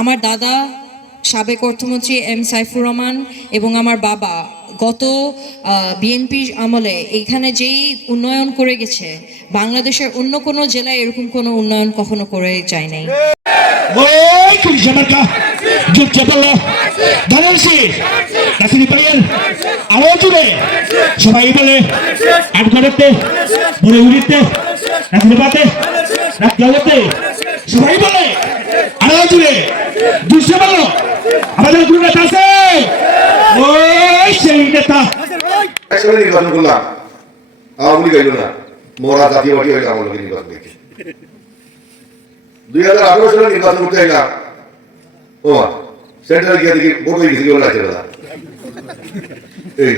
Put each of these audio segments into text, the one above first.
আমার দাদা, সাবেক অর্থমন্ত্রী এম সাইফুর রহমান এবং আমার বাবা গত বিএনপির আমলে এইখানে যেই উন্নয়ন করে গেছে, বাংলাদেশের অন্য কোনো জেলায় এরকম কোনো উন্নয়ন কখনো করে যায় নাই। ওই কুলিশা মার্কা জোর চাপালো দাঁড়াইছি নাসিরি পাইয়ের আওয়াজ জুড়ে সবাই বলে আট ঘরেতে বলে উড়িতে নাসিরি পাতে রাখতে সবাই বলে আওয়াজ জুড়ে দুশো বলো গুরু নেতা আছে? ওই সেই নেতা। একসাথে ও এই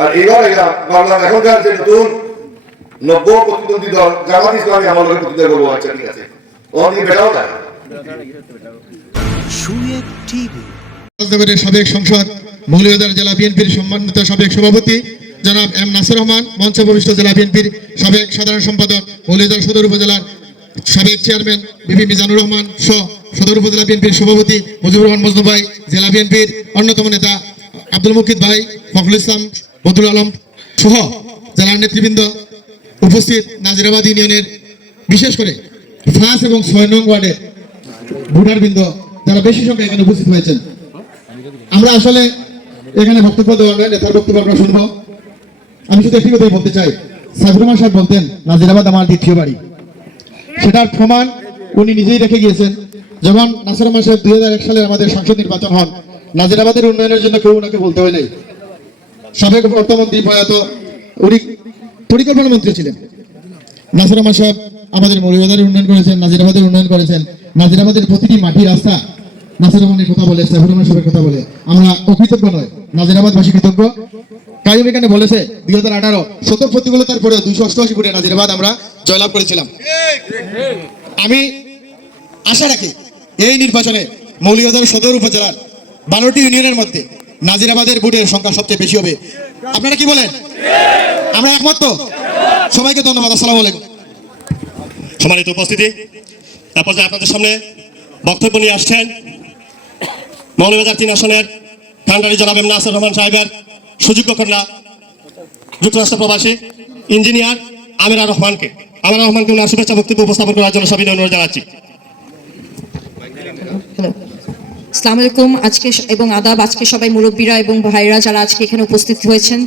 আর এবার এলাম ভাবলাম এখনকার যে নতুন প্রতিদ্বন্দ্বী দল, জামাত ইসলামী আমার লোকের প্রতিদ্বন্দ্বিতা করব আচ্ছা ঠিক আছে। অনেক বেটাও না সাবেক সংসদ, মৌলভীবাজার জেলা বিএনপির সম্মানিত সাবেক সভাপতি, জনাব এম নাসির রহমান মঞ্চ ভবিষ্ঠ জেলা বিএনপির সাবেক সাধারণ সম্পাদক, মৌলভীবাজার সদর উপজেলার সাবেক চেয়ারম্যান বিপি মিজানুর রহমান সহ সদর উপজেলা বিএনপির সভাপতি মুজিবুর রহমান মজনু ভাই, জেলা বিএনপির অন্যতম নেতা আব্দুল মুকিদ ভাই, ফখরুল ইসলাম, বদরুল আলম সহ জেলার নেতৃবৃন্দ উপস্থিত নাজিরাবাদ ইউনিয়নের, বিশেষ করে ফাঁস এবং ছয় নং ওয়ার্ডের ভোটারবৃন্দ যারা বেশি সংখ্যায় এখানে উপস্থিত হয়েছেন। আমরা আসলে এখানে বক্তব্য দেওয়া নয়, নেতার বক্তব্য আমরা শুনব। আমি শুধু একটি কথাই বলতে চাই। সাইফুর রহমান সাহেব বলতেন, নাজিরাবাদ আমার দ্বিতীয় বাড়ি। সেটার প্রমাণ উনি নিজেই রেখে গিয়েছেন। যেমন নাসির রহমান সাহেব দুই হাজার এক সালে আমাদের সংসদ নির্বাচন হন, নাজিরাবাদের উন্নয়নের জন্য কেউ ওনাকে বলতে হয় নাই। সাবেক অর্থমন্ত্রী প্রয়াত উনি পরিকল্পনা মন্ত্রী ছিলেন। নাসির রহমান সাহেব আমাদের মৌলবাজারের উন্নয়ন করেছেন নাজিরাবাদের উন্নয়ন করেছেন। নাজিরাবাদের প্রতিটি মাটি রাস্তা নাসির রহমানের কথা বলে, সাইফুর রহমান সাহেবের কথা বলে। আমরা অকৃতজ্ঞ নয় নাজিরাবাদবাসী কৃতজ্ঞ। কাইম এখানে বলেছে, দুই হাজার আঠারো শত প্রতিকূলতার পরে দুইশো অষ্টআশি ফুটে নাজিরাবাদ আমরা জয়লাভ করেছিলাম। আমি আশা রাখি এই নির্বাচনে মৌলিবাজার সদর উপজেলার বারোটি ইউনিয়নের মধ্যে নাজিরাবাদের ভোটের সংখ্যা সবচেয়ে বেশি হবে। আপনারা কি বলেন? আমরা একমত সবাইকে ধন্যবাদ, আসসালামু আলাইকুম। সম্মানিত উপস্থিতি তারপর আপনাদের সামনে বক্তব্য নিয়ে আসছেন মৌলবাজার তিন আসনের কান্ডারি জনাব এম নাসির রহমান সাহেবের সুযোগ্য কন্যা যুক্তরাষ্ট্র প্রবাসী ইঞ্জিনিয়ার আমিরা রহমানকে। আমিরা রহমানকে উনার শুভেচ্ছা বক্তব্য উপস্থাপন করার জন্য সবাই অনুরোধ জানাচ্ছি। আলাইকুম। আজকে এবং আদাব, আজকে সবাই মুরব্বীরা এবং ভাইরা যারা আজকে এখানে উপস্থিত হয়েছেন,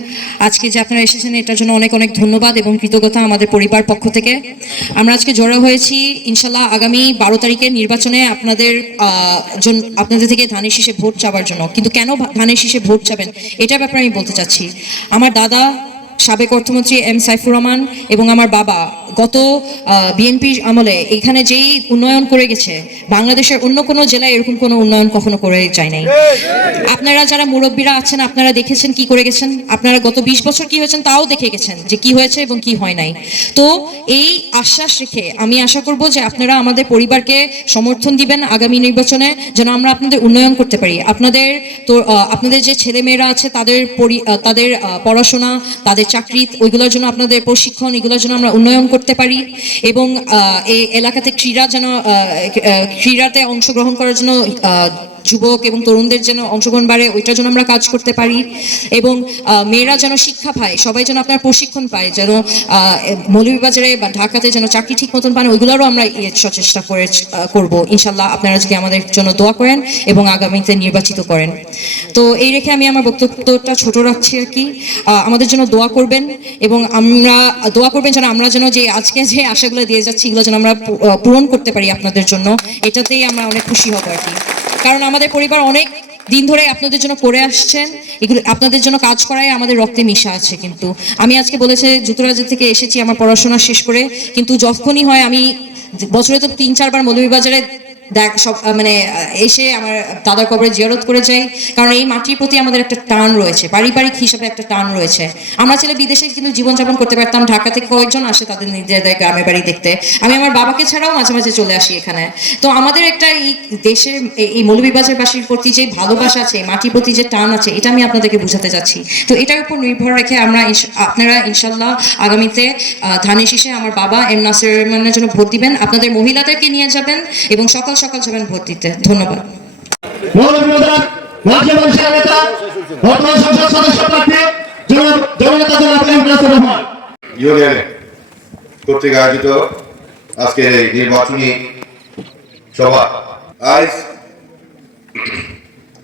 আজকে যে আপনারা এসেছেন, এটার জন্য অনেক অনেক ধন্যবাদ এবং কৃতজ্ঞতা আমাদের পরিবার পক্ষ থেকে। আমরা আজকে জড়ো হয়েছি ইনশাল্লাহ আগামী বারো তারিখের নির্বাচনে আপনাদের আপনাদের থেকে ধানের শীষে ভোট চাওয়ার জন্য। কিন্তু কেন ধানের শীষে ভোট চাবেন? এটার ব্যাপারে আমি বলতে চাচ্ছি। আমার দাদা, সাবেক অর্থমন্ত্রী এম সাইফুর রহমান এবং আমার বাবা গত বিএনপির আমলে এখানে যেই উন্নয়ন করে গেছে, বাংলাদেশের অন্য কোনো জেলায় এরকম কোনো উন্নয়ন কখনো করে যায় নাই। আপনারা যারা মুরব্বীরা আছেন, আপনারা দেখেছেন কি করে গেছেন? আপনারা গত বিশ বছর কি হয়েছেন তাও দেখে গেছেন যে কি হয়েছে এবং কি হয় নাই। তো এই আশ্বাস রেখে আমি আশা করব যে আপনারা আমাদের পরিবারকে সমর্থন দিবেন আগামী নির্বাচনে, যেন আমরা আপনাদের উন্নয়ন করতে পারি। আপনাদের তো আপনাদের যে ছেলেমেয়েরা আছে, তাদের তাদের পড়াশোনা, তাদের চাকরি, ওইগুলোর জন্য আপনাদের প্রশিক্ষণ, এগুলোর জন্য আমরা উন্নয়ন করতে পারি এবং এই এলাকাতে ক্রীড়া যেন ক্রীড়াতে অংশগ্রহণ করার জন্য যুবক এবং তরুণদের যেন অংশগ্রহণ বাড়ে, ওইটার জন্য আমরা কাজ করতে পারি। এবং মেয়েরা যেন শিক্ষা পায়, সবাই যেন আপনার প্রশিক্ষণ পায়, যেন মৌলভীবাজারে বা ঢাকাতে যেন চাকরি ঠিক মতন পান, ওইগুলোরও আমরা ইয়ে সচেষ্টা করে করব। ইনশাল্লাহ আপনারা যদি আমাদের জন্য দোয়া করেন এবং আগামীতে নির্বাচিত করেন। তো এই রেখে আমি আমার বক্তব্যটা ছোট রাখছি আর কি। আমাদের জন্য দোয়া করবেন এবং আমরা, দোয়া করবেন যেন আমরা যেন যে আজকে যে আশাগুলো দিয়ে যাচ্ছি, এগুলো যেন আমরা পূরণ করতে পারি আপনাদের জন্য, এটাতেই আমরা অনেক খুশি হব আর কি। কারণ আমাদের পরিবার অনেক দিন ধরে আপনাদের জন্য করে আসছেন। এগুলো আপনাদের জন্য কাজ করাই আমাদের রক্তে মিশা আছে কিন্তু। আমি আজকে বলেছে যুক্তরাজ্য থেকে এসেছি, আমার পড়াশোনা শেষ করে। কিন্তু যখনই হয় আমি বছরে তো তিন চারবার মৌলভীবাজারে দেখ, সব মানে এসে আমার দাদার কবরে জিয়ারত করে যাই। কারণ এই মাটির প্রতি আমাদের একটা টান রয়েছে, পারিবারিক হিসাবে একটা টান রয়েছে। আমরা ছেলে বিদেশে কিন্তু জীবনযাপন করতে পারতাম ঢাকা থেকে কয়েকজন আসে তাদের নিজেদের গ্রামের বাড়ি দেখতে। আমি আমার বাবাকে ছাড়াও মাঝে মাঝে চলে আসি এখানে। তো আমাদের একটা এই দেশের, এই- মৌলভীবাজারবাসীর প্রতি যে ভালোবাসা আছে মাটির প্রতি যে টান আছে, এটা আমি আপনাদেরকে বোঝাতে চাচ্ছি। তো এটার উপর নির্ভর রেখে আমরা আপনারা ইনশাল্লাহ আগামীতে ধানের শীষে আমার বাবা এম নাসির রহমানের জন্য ভোট দিবেন। আপনাদের মহিলাদেরকে নিয়ে যাবেন এবং সকাল সকাল সকাল যাবেন ভোট দিতে। ধন্যবাদ। কর্তৃক আয়োজিত আজকের এই নির্বাচনী সভা। আজ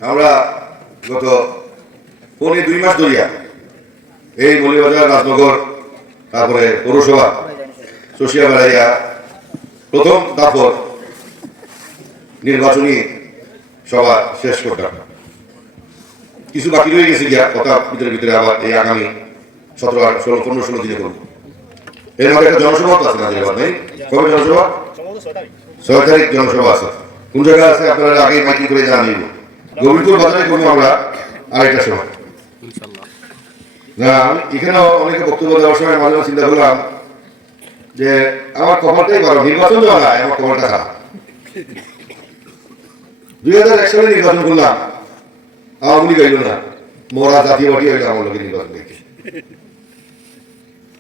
আমরা গত দুই মাস ধরিয়া এই মৌলিবাজার রাজনগর তারপরে পৌরসভা চষিয়াবাড়াইয়া প্রথম দাপর নির্বাচনী সভা শেষ করলাম। কিছু বাকি রয়ে গেছে গিয়া কথা ভিতরে ভিতরে আবার এই আগামী সতেরো আট ষোলো, পনেরো, ষোলো দিনে করব। এর মধ্যে একটা জনসভা তো আছে নাজিরাবাদ নেই। কবে জনসভা? ছয় তারিখ জনসভা আছে। কোন জায়গায় আছে? আপনারা আগে মাইকিং করে জানিয়ে গোবিন্দপুর বাজারে করব আমরা আরেকটা সময়। না, আমি এখানেও অনেকে বক্তব্য দেওয়ার সময় মাঝে মাঝে চিন্তা করলাম যে, আমার কপালটাই ভালো। নির্বাচন দেওয়া আমার কপালটা খারাপ। দুই হাজার এক সালে নির্বাচন করলাম। আওয়ামী লীগ না। মোরা জাতীয় পার্টি হইল আমার লোকের নির্বাচন দেখে।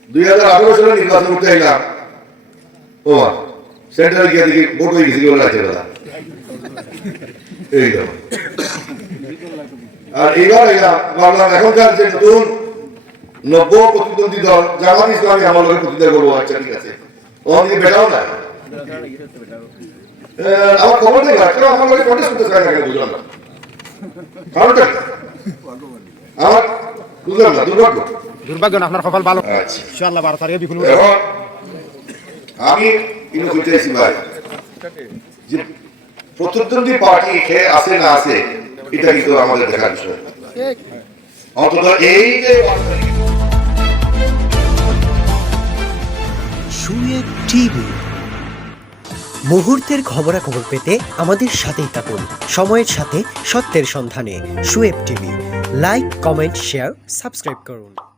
দুই হাজার আঠারো সালে নির্বাচন করতে এলাম ও সেন্ট্রাল গিয়ে দেখি ভোট হয়ে গেছে বলে। রাখছে দাদা এই আর এইবার এলাম ভাবলাম এখনকার যে নতুন নব্য প্রতিদ্বন্দ্বী দল, জামাত ইসলামী আমার লোকের প্রতিদ্বন্দ্বী করব। আচ্ছা ঠিক আছে। ও বেটাও না? আমার খবর নেই কেন আমার লোকের কন্টেস্ট করতে চায় না কেন বুঝলাম না। কারণটা আমার বুঝলাম না দুর্ভাগ্য। দুর্ভাগ্য না আপনার কপাল ভালো। আচ্ছা। ইনশাআল্লাহ বারো তারিখে বিপুল আমি ভাই যে প্রতিদ্বন্দ্বী পার্টি খেয়ে আছে না আছে এটা কিন্তু আমাদের দেখার বিষয়। অন্তত এই যে সুয়েব টিভি মুহূর্তের খবরাখবর পেতে আমাদের সাথেই থাকুন। সময়ের সাথে সত্যের সন্ধানে Suyeb TV. Like, comment, share, subscribe করুন।